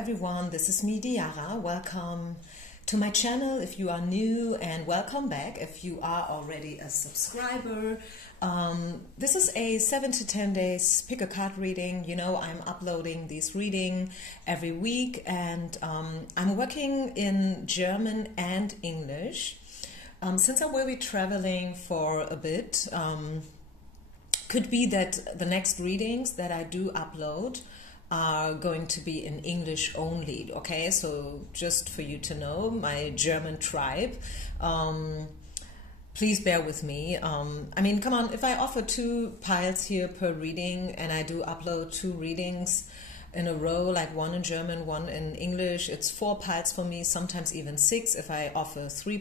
everyone, this is me, Diara. Welcome to my channel if you are new, and welcome back if you are already a subscriber. This is a 7 to 10 days pick a card reading. You know, I'm uploading these readings every week, and I'm working in German and English. Since I will be traveling for a bit, could be that the next readings that I do upload are going to be in English only, okay? So just for you to know, my German tribe, please bear with me. I mean, come on, if I offer 2 piles here per reading and I do upload 2 readings in a row, like one in German, one in English, it's 4 piles for me, sometimes even 6 if I offer 3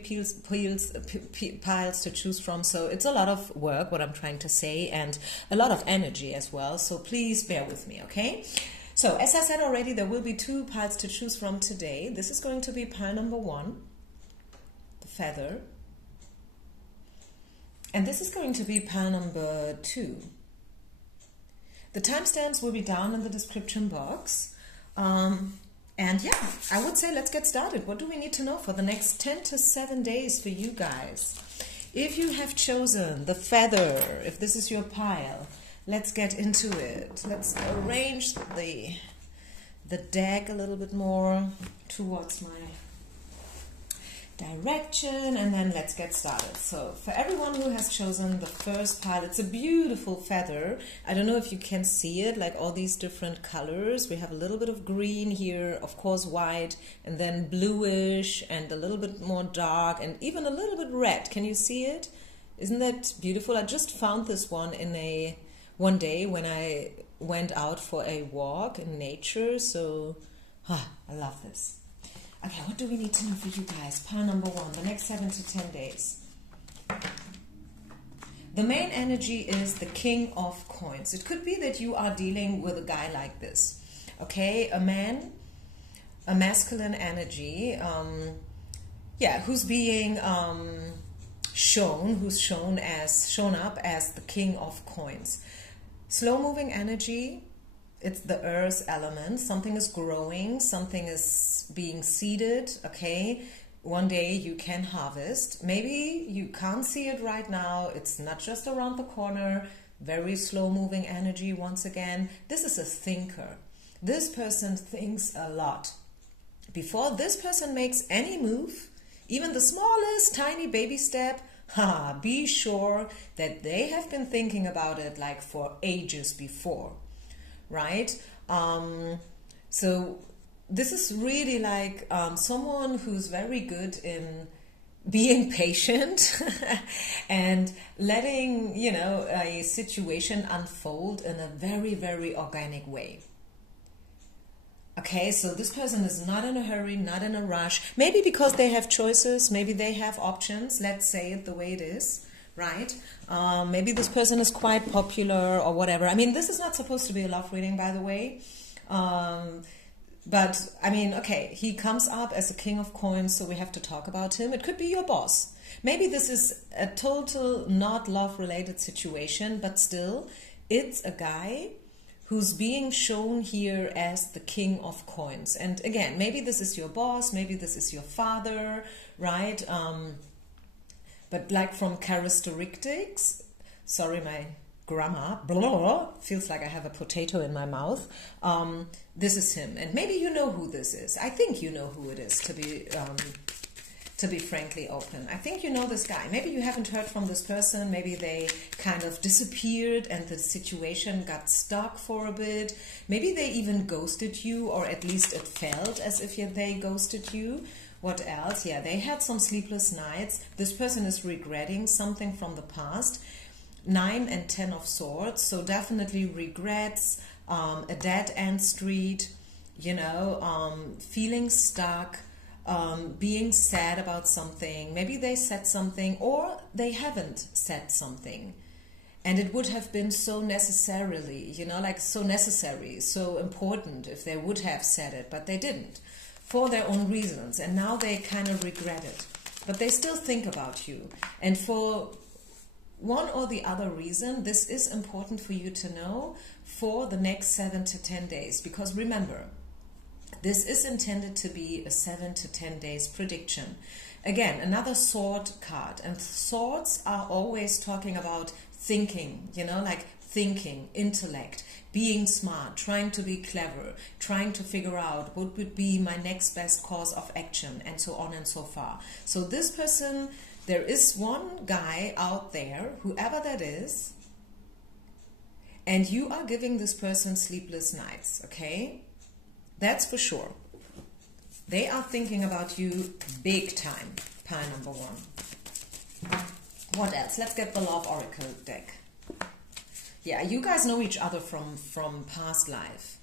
piles to choose from. So it's a lot of work, what I'm trying to say, and a lot of energy as well. So please bear with me, okay? So as I said already, there will be 2 piles to choose from today. This is going to be pile number 1, the feather. And this is going to be pile number 2. The timestamps will be down in the description box. And yeah, I would say let's get started. What do we need to know for the next 10 to 7 days for you guys? If you have chosen the feather, if this is your pile, let's get into it. Let's arrange the deck a little bit more towards my direction, and then let's get started. So for everyone who has chosen the first pile, it's a beautiful feather. I don't know if you can see it, like all these different colors. We have a little bit of green here, of course white, and then bluish, and a little bit more dark, and even a little bit red. Can you see it? Isn't that beautiful? I just found this one in one day when I went out for a walk in nature. So I love this. Okay, what do we need to know for you guys? Pile number 1, the next 7 to 10 days. The main energy is the King of Coins. It could be that you are dealing with a guy like this. Okay, a man, a masculine energy, yeah, who's being who's shown up as the King of Coins. Slow-moving energy. It's the earth element. Something is growing, something is being seeded, okay? One day you can harvest. Maybe you can't see it right now. It's not just around the corner. Very slow-moving energy once again. This is a thinker. This person thinks a lot. Before this person makes any move, even the smallest tiny baby step, be sure that they have been thinking about it like for ages before. Right? So this is really like someone who's very good in being patient and letting, you know, a situation unfold in a very, very organic way. Okay, so this person is not in a hurry, not in a rush. Maybe because they have choices, maybe they have options. Let's say it the way it is. Right? Maybe this person is quite popular or whatever. I mean, this is not supposed to be a love reading, by the way. But, I mean, okay, he comes up as a King of Coins, so we have to talk about him. It could be your boss. Maybe this is a total not love-related situation, but still, it's a guy who's being shown here as the King of Coins. And again, maybe this is your boss, maybe this is your father, right? But like from characteristics, sorry, my grammar, blah, feels like I have a potato in my mouth. This is him. And maybe you know who this is. I think you know who it is, to be frankly open. I think you know this guy. Maybe you haven't heard from this person. Maybe they kind of disappeared and the situation got stuck for a bit. Maybe they even ghosted you, or at least it felt as if they ghosted you. What else? Yeah, they had some sleepless nights. This person is regretting something from the past. 9 and 10 of Swords, so definitely regrets, a dead-end street, you know, feeling stuck, being sad about something. Maybe they said something or they haven't said something. And it would have been so necessarily, you know, like so necessary, so important if they would have said it, but they didn't. For their own reasons, and now they kind of regret it. But they still think about you. And for one or the other reason, this is important for you to know for the next 7 to 10 days. Because remember, This is intended to be a 7 to 10 days prediction. Again, another sword card. And swords are always talking about thinking, you know, like thinking, intellect, being smart, trying to be clever, trying to figure out what would be my next best course of action, and so on and so far. So this person, there is one guy out there, whoever that is, and you are giving this person sleepless nights, okay? That's for sure. They are thinking about you big time, pile number 1. What else? Let's get the Love Oracle deck. Yeah, you guys know each other from past life.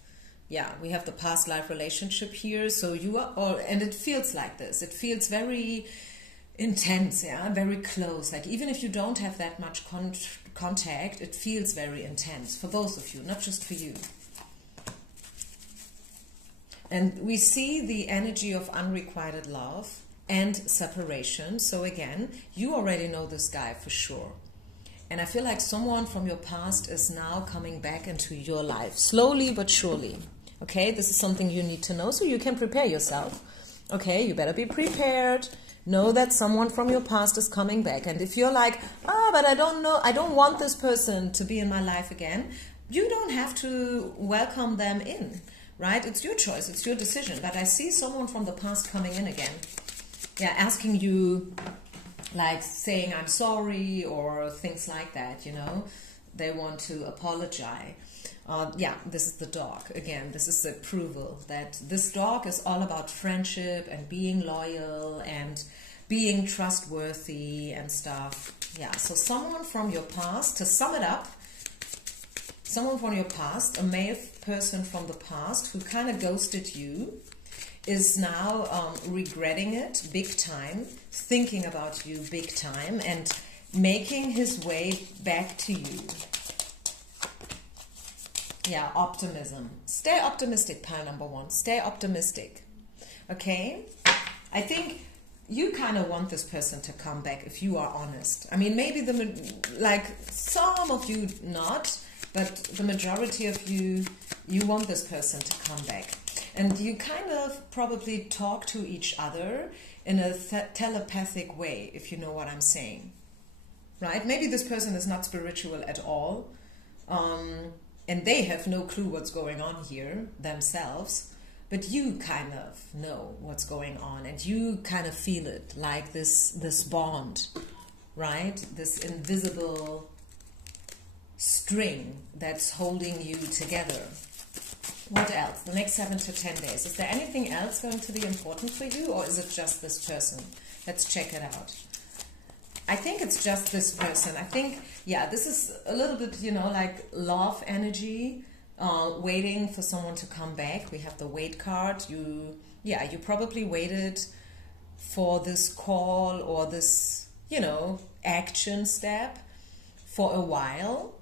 Yeah, we have the past life relationship here. So you are, and it feels like this. It feels very intense, yeah, very close. Like even if you don't have that much contact, it feels very intense for both of you, not just for you. And we see the energy of unrequited love and separation. So again, you already know this guy for sure. And I feel like someone from your past is now coming back into your life, slowly but surely. Okay, this is something you need to know so you can prepare yourself. Okay, you better be prepared. Know that someone from your past is coming back. And if you're like, but I don't know, I don't want this person to be in my life again, you don't have to welcome them in, right? It's your choice, it's your decision. But I see someone from the past coming in again. Yeah, asking you, like saying I'm sorry or things like that, you know. They want to apologize. Yeah, this is the dog. Again, this is the approval that this dog is all about friendship and being loyal and being trustworthy and stuff. Yeah, so someone from your past, to sum it up, someone from your past, a male person from the past who kind of ghosted you, is now regretting it big time, thinking about you big time, and making his way back to you. Yeah, optimism. Stay optimistic, pile number 1. Stay optimistic. Okay? I think you kind of want this person to come back if you are honest. I mean, maybe like some of you not, but the majority of you want this person to come back. And you kind of probably talk to each other in a telepathic way, if you know what I'm saying. Right? Maybe this person is not spiritual at all. And they have no clue what's going on here themselves. But you kind of know what's going on. And you kind of feel it, like this bond. Right? This invisible string that's holding you together. What else? The next 7 to 10 days. Is there anything else going to be important for you, or is it just this person? Let's check it out. I think it's just this person. I think, yeah, this is a little bit, you know, like love energy, waiting for someone to come back. We have the wait card. You probably waited for this call or this, you know, action step for a while.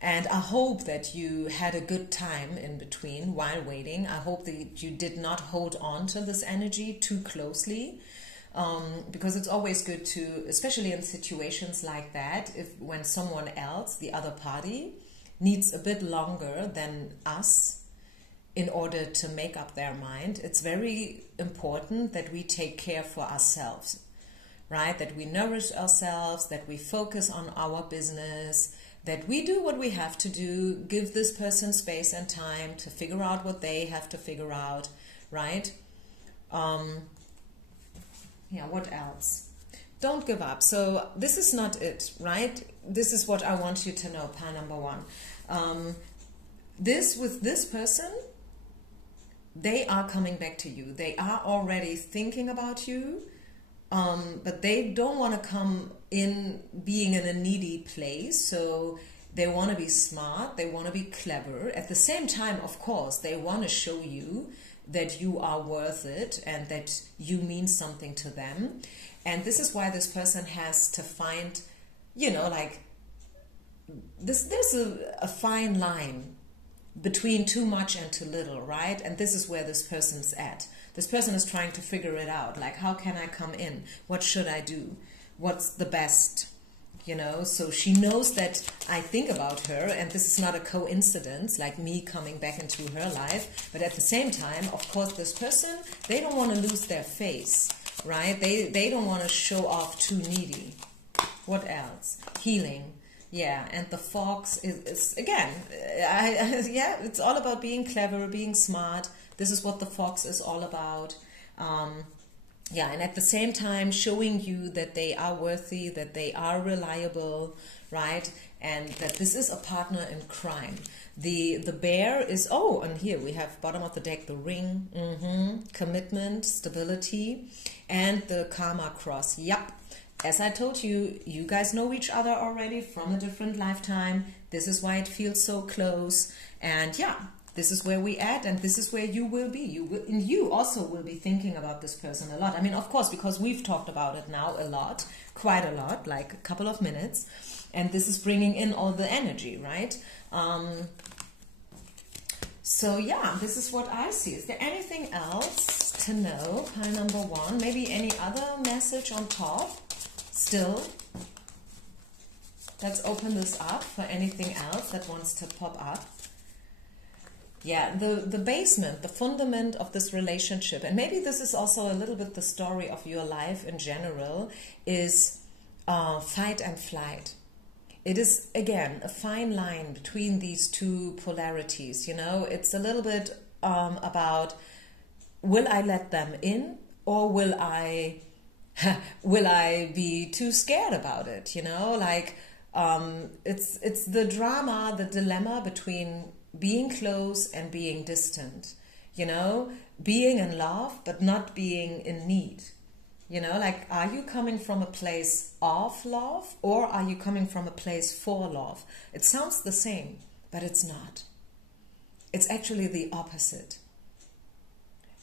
And I hope that you had a good time in between while waiting. I hope that you did not hold on to this energy too closely, because it's always good to, especially in situations like that, when someone else, the other party, needs a bit longer than us in order to make up their mind. It's very important that we take care for ourselves, right? That we nourish ourselves, that we focus on our business, that we do what we have to do, give this person space and time to figure out what they have to figure out, right? Yeah, what else? Don't give up. So this is not it, right? This is what I want you to know, pile number 1. With this person, they are coming back to you. They are already thinking about you, but they don't want to come in being in a needy place. So they want to be smart, they want to be clever. At the same time, of course, they want to show you that you are worth it and that you mean something to them. And this is why this person has to find, you know, like there's a fine line between too much and too little, right? And this is where this person's at. This person is trying to figure it out. Like, how can I come in? What should I do? What's the best, you know, so she knows that I think about her, and this is not a coincidence, like me coming back into her life. But at the same time, of course, this person, they don't want to lose their face, right? They don't want to show off too needy. What else? Healing. Yeah, and the fox is again, yeah, it's all about being clever, being smart. This is what the fox is all about. Yeah, and at the same time showing you that they are worthy, that they are reliable, right? And that this is a partner in crime. The bear is, oh, and here we have bottom of the deck, the ring, commitment, stability, and the karma cross. Yep. As I told you, you guys know each other already from a different lifetime. This is why it feels so close. And yeah, this is where we at, and this is where you will be. You also will be thinking about this person a lot. I mean, of course, because we've talked about it now a lot, quite a lot, like a couple of minutes. And this is bringing in all the energy, right? So yeah, this is what I see. Is there anything else to know? Pile number one. Maybe any other message on top? Still, let's open this up for anything else that wants to pop up. Yeah, the basement, the fundament of this relationship, and maybe this is also a little bit the story of your life in general, is fight and flight. It is, again, a fine line between these two polarities, you know. It's a little bit about, will I let them in, or will I be too scared about it, you know? Like, it's the drama, the dilemma between being close and being distant, you know? Being in love, but not being in need. You know, like, are you coming from a place of love, or are you coming from a place for love? It sounds the same, but it's not. It's actually the opposite.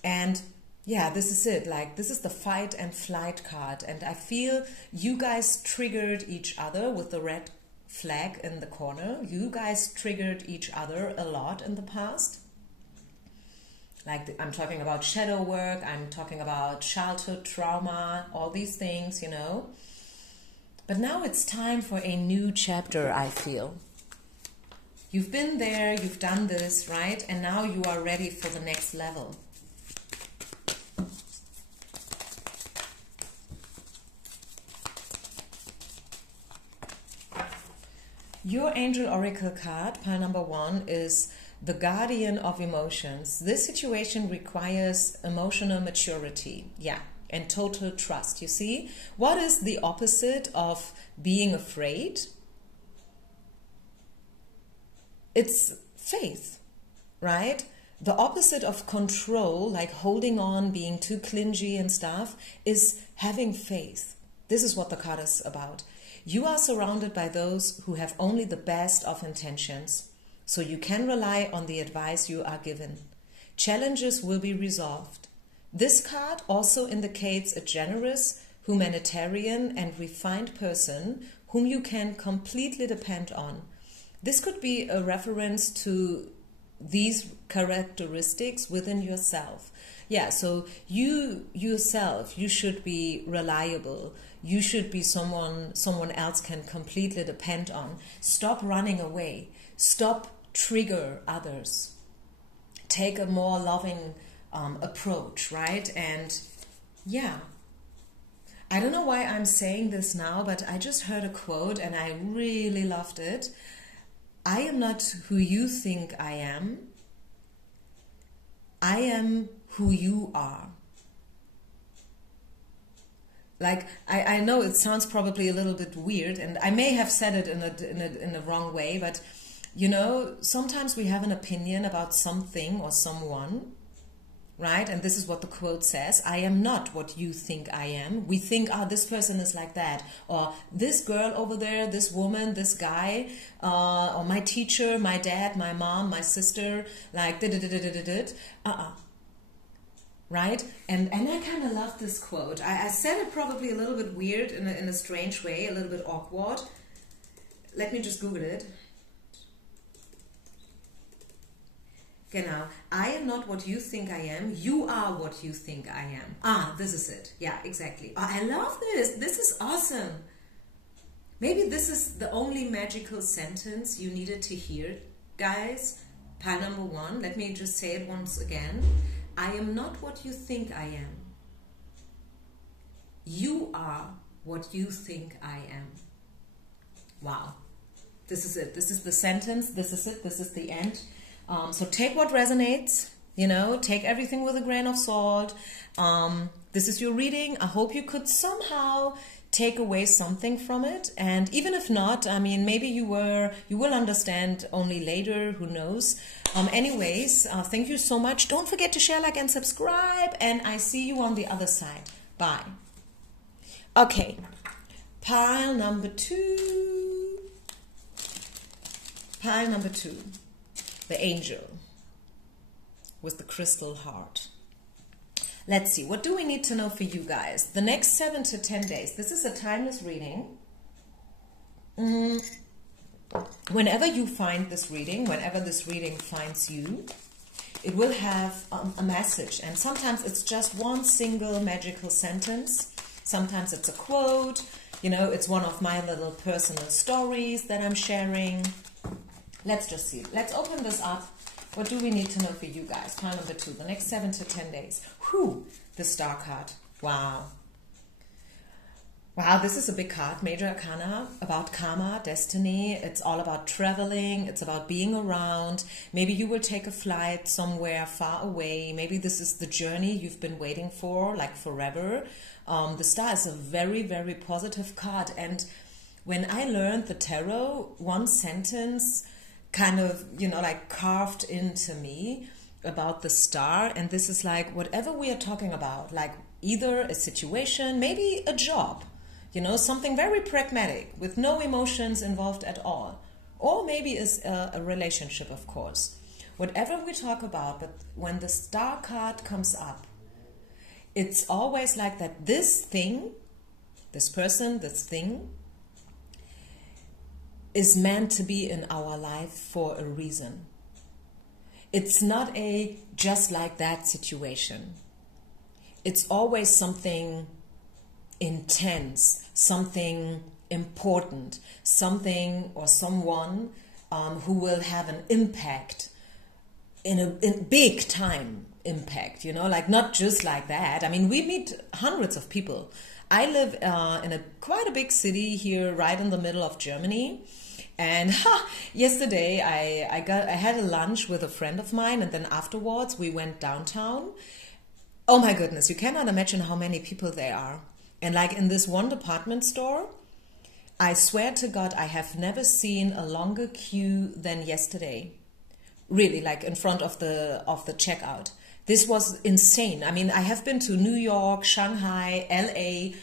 And yeah, this is it. Like, this is the fight and flight card. And I feel you guys triggered each other with the red flag in the corner. You guys triggered each other a lot in the past. Like, I'm talking about shadow work, I'm talking about childhood trauma, all these things, you know. But now it's time for a new chapter, I feel. You've been there, you've done this, right? And now you are ready for the next level. Your Angel Oracle card, pile number one, is the guardian of emotions. This situation requires emotional maturity, yeah, and total trust. You see, what is the opposite of being afraid? It's faith, right? The opposite of control, like holding on, being too clingy and stuff, is having faith. This is what the card is about. You are surrounded by those who have only the best of intentions, so you can rely on the advice you are given. Challenges will be resolved. This card also indicates a generous, humanitarian, and refined person whom you can completely depend on. This could be a reference to these characteristics within yourself. Yeah, so you yourself, you should be reliable. You should be someone else can completely depend on. Stop running away. Stop trigger others. Take a more loving approach, right? And yeah, I don't know why I'm saying this now, but I just heard a quote and I really loved it. I am not who you think I am. I am who you are. Like, I know it sounds probably a little bit weird, and I may have said it in a wrong way, but you know, sometimes we have an opinion about something or someone, right? And this is what the quote says: I am not what you think I am. We think, oh, this person is like that, or this girl over there, this woman, this guy, or my teacher, my dad, my mom, my sister, like right? And I kind of love this quote. I said it probably a little bit weird in a strange way, a little bit awkward. Let me just Google it. Genau. I am not what you think I am. You are what you think I am. Ah, this is it. Yeah, exactly. Oh, I love this. This is awesome. Maybe this is the only magical sentence you needed to hear, guys. Pile number 1, let me just say it once again. I am not what you think I am. You are what you think I am. Wow. This is it. This is the sentence. This is it. This is the end. So take what resonates, you know, take everything with a grain of salt. This is your reading. I hope you could somehow take away something from it. And even if not, I mean, maybe you will understand only later, who knows. Anyways, thank you so much. Don't forget to share, like, and subscribe. And I see you on the other side. Bye. Okay, pile number 2. Pile number 2. The angel with the crystal heart. Let's see, what do we need to know for you guys? The next 7 to 10 days. This is a timeless reading. Whenever you find this reading, whenever this reading finds you, it will have a message. And sometimes it's just one single magical sentence. Sometimes it's a quote. You know, it's one of my little personal stories that I'm sharing. Let's just see. Let's open this up. What do we need to know for you guys? Pile number 2, the next 7 to 10 days. Whew, the Star card. Wow. Wow, this is a big card, Major Arcana, about karma, destiny. It's all about traveling. It's about being around. Maybe you will take a flight somewhere far away. Maybe this is the journey you've been waiting for, like forever. The Star is a very, very positive card. And when I learned the tarot, one sentence kind of, you know, like carved into me about the Star. And this is like whatever we are talking about, like either a situation, maybe a job, you know, something very pragmatic with no emotions involved at all. Or maybe is a relationship, of course. Whatever we talk about, but when the Star card comes up, it's always like that this thing, this person, this thing, is meant to be in our life for a reason. It's not a just like that situation. It's always something intense, something important, something or someone who will have an impact, in big time impact, you know, like not just like that. I mean, we meet hundreds of people. I live in quite a big city here, right in the middle of Germany. And yesterday I had a lunch with a friend of mine, and then afterwards we went downtown. Oh my goodness, you cannot imagine how many people there are. And like in this one department store, I swear to God, I have never seen a longer queue than yesterday. Really, like in front of the checkout. This was insane. I mean, I have been to New York, Shanghai, LA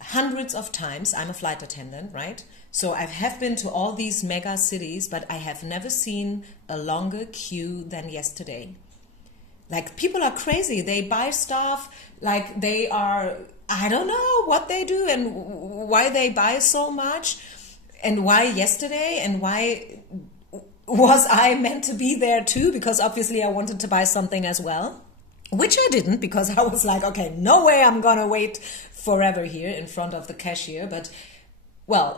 hundreds of times. I'm a flight attendant, right? So I have been to all these mega cities, but I have never seen a longer queue than yesterday. Like, people are crazy. They buy stuff, like they are, I don't know what they do and why they buy so much and why yesterday and why was I meant to be there too, because obviously I wanted to buy something as well, which I didn't, because I was like, okay, no way I'm gonna wait forever here in front of the cashier. But well,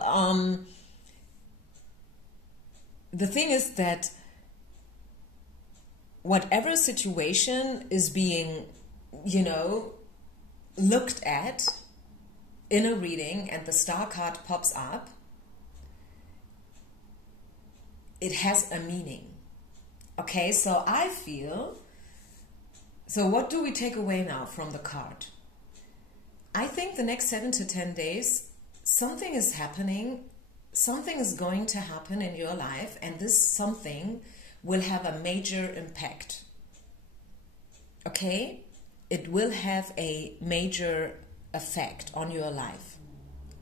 the thing is that whatever situation is being, you know, looked at in a reading and the Star card pops up, it has a meaning. Okay, so I feel, so what do we take away now from the card? I think the next 7 to 10 days, something is happening, something is going to happen in your life, and this something will have a major impact. Okay? It will have a major effect on your life.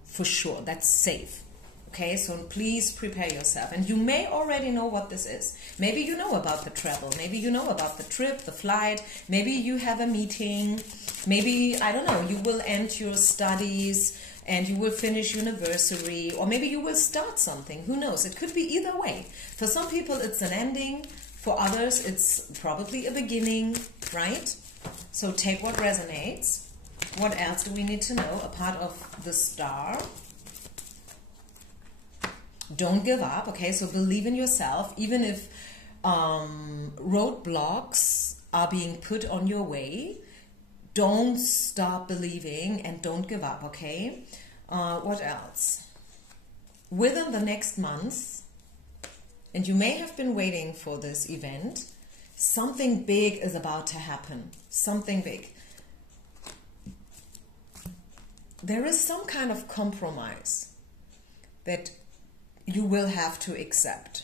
For sure, that's safe. Okay, so please prepare yourself. And you may already know what this is. Maybe you know about the travel. Maybe you know about the trip, the flight. Maybe you have a meeting. Maybe, I don't know, you will end your studies and you will finish university. Or maybe you will start something. Who knows? It could be either way. For some people, it's an ending. For others, it's probably a beginning, right? So take what resonates. What else do we need to know? A part of the Star. Don't give up, okay? So believe in yourself, even if roadblocks are being put on your way. Don't stop believing and don't give up, okay? What else? Within the next month, and you may have been waiting for this event, something big is about to happen. Something big. There is some kind of compromise that you will have to accept.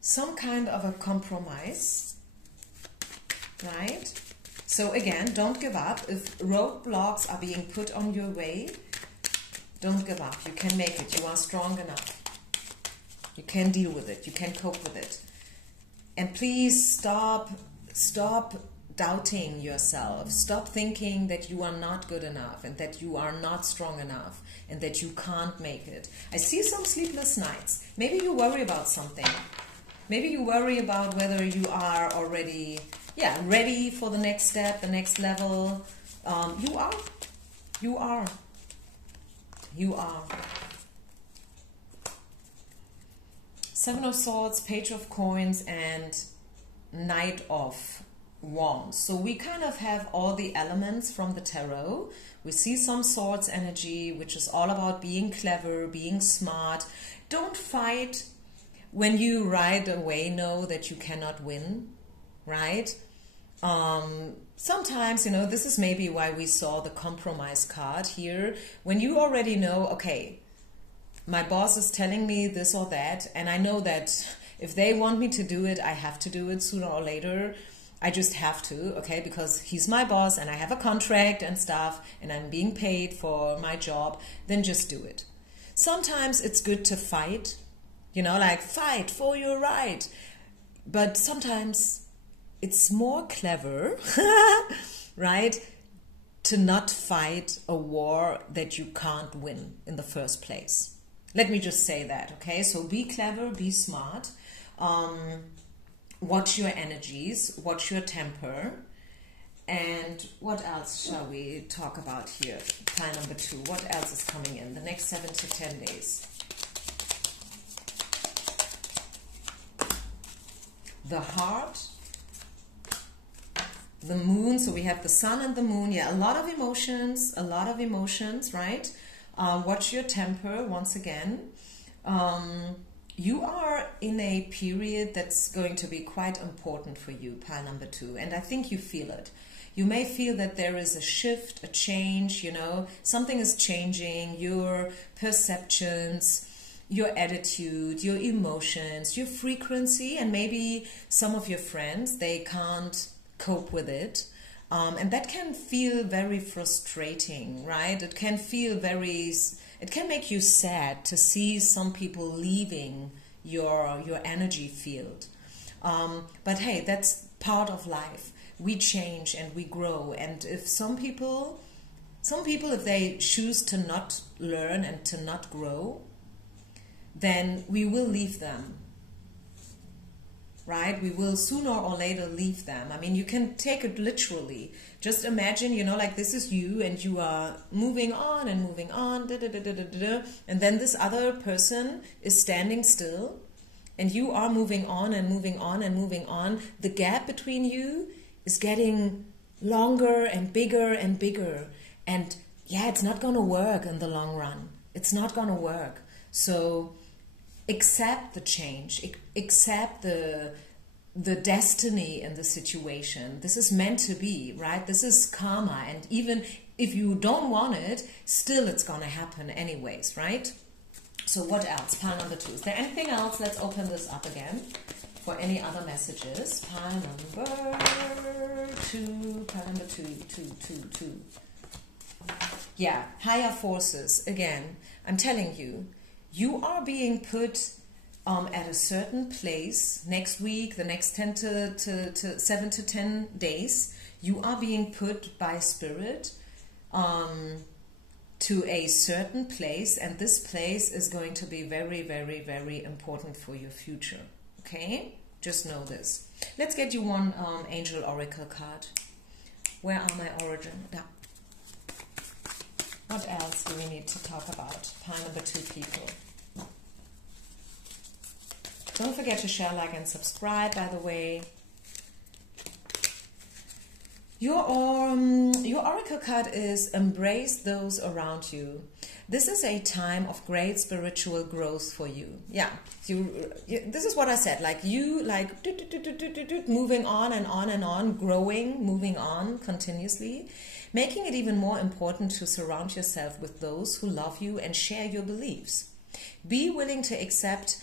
Some kind of a compromise, right? So again, don't give up. If roadblocks are being put on your way, don't give up. You can make it. You are strong enough. You can deal with it. You can cope with it. And please stop doubting yourself. Stop thinking that you are not good enough and that you are not strong enough and that you can't make it. I see some sleepless nights. Maybe you worry about something. Maybe you worry about whether you are already ready for the next step, the next level. You are. Seven of Swords, Page of Coins, and Knight of Wands. So we kind of have all the elements from the tarot. We see some Swords energy, which is all about being clever, being smart. Don't fight when you right away know that you cannot win, right? Sometimes, this is maybe why we saw the compromise card here. When you already know, okay, my boss is telling me this or that, and I know that if they want me to do it, I have to do it sooner or later. I just have to, okay, because he's my boss and I have a contract and stuff and I'm being paid for my job, then just do it. Sometimes it's good to fight, like fight for your right. But sometimes it's more clever, right, to not fight a war that you can't win in the first place. Let me just say that, okay? So be clever, be smart. Watch your energies, watch your temper. And what else shall we talk about here? Pile number 2. What else is coming in the next 7 to 10 days? The heart, the moon. So we have the sun and the moon. Yeah, a lot of emotions, right? Watch your temper once again. You are in a period that's going to be quite important for you, pile number 2, and I think you feel it. You may feel that there is a shift, a change, something is changing, your perceptions, your attitude, your emotions, your frequency, and maybe some of your friends, they can't cope with it. And that can feel very frustrating, right? It can make you sad to see some people leaving your energy field. But hey, that's part of life. We change and we grow. And if some people, if they choose to not learn and to not grow, then we will leave them. Right? We will sooner or later leave them. I mean, you can take it literally. Just imagine, like this is you and you are moving on and moving on, and then this other person is standing still and you are moving on and moving on and moving on. The gap between you is getting longer and bigger and bigger. And yeah, it's not going to work in the long run. It's not going to work. So accept the change, accept the destiny in the situation. This is meant to be, right? This is karma, and even if you don't want it, still it's gonna happen anyways, right? So what else? Pile number 2. Is there anything else? Let's open this up again for any other messages. Pile number 2. Pile number 2. Yeah, higher forces. Again, I'm telling you, you are being put at a certain place next week, the next 7 to 10 days. You are being put by Spirit to a certain place, and this place is going to be very, very, very important for your future. Okay? Just know this. Let's get you one Angel Oracle card. Where are my origin? Yeah. What else do we need to talk about? Pile number 2 people. Don't forget to share, like, and subscribe, by the way. Your oracle card is embrace those around you. This is a time of great spiritual growth for you. Yeah, this is what I said. Like you, like moving on and on and on, growing, moving on continuously, making it even more important to surround yourself with those who love you and share your beliefs. Be willing to accept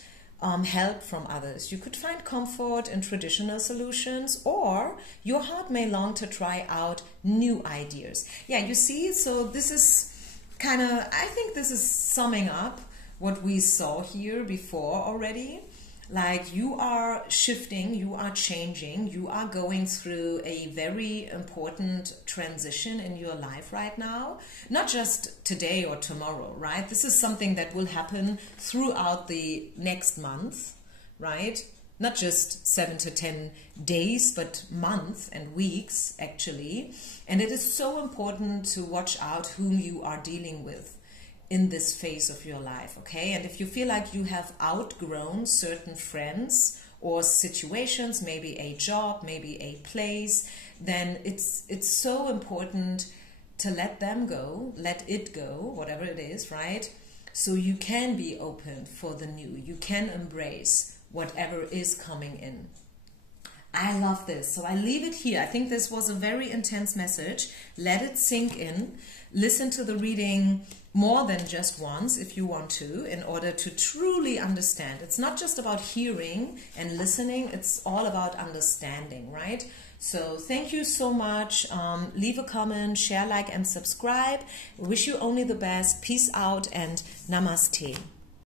help from others. You could find comfort in traditional solutions, or your heart may long to try out new ideas. Yeah, you see, so this is kind of, I think this is summing up what we saw here before already. Like you are shifting, you are changing, you are going through a very important transition in your life right now. Not just today or tomorrow, right? This is something that will happen throughout the next month, right? Not just 7 to 10 days, but months and weeks actually. And it is so important to watch out whom you are dealing with in this phase of your life, okay? And if you feel like you have outgrown certain friends or situations, maybe a job, maybe a place, then it's so important to let them go, let it go, whatever it is, right? So you can be open for the new. You can embrace whatever is coming in. I love this. So I leave it here. I think this was a very intense message. Let it sink in. Listen to the reading more than just once if you want to, in order to truly understand. It's not just about hearing and listening, it's all about understanding, right? So thank you so much. Leave a comment, share, like, and subscribe. Wish you only the best. Peace out and namaste.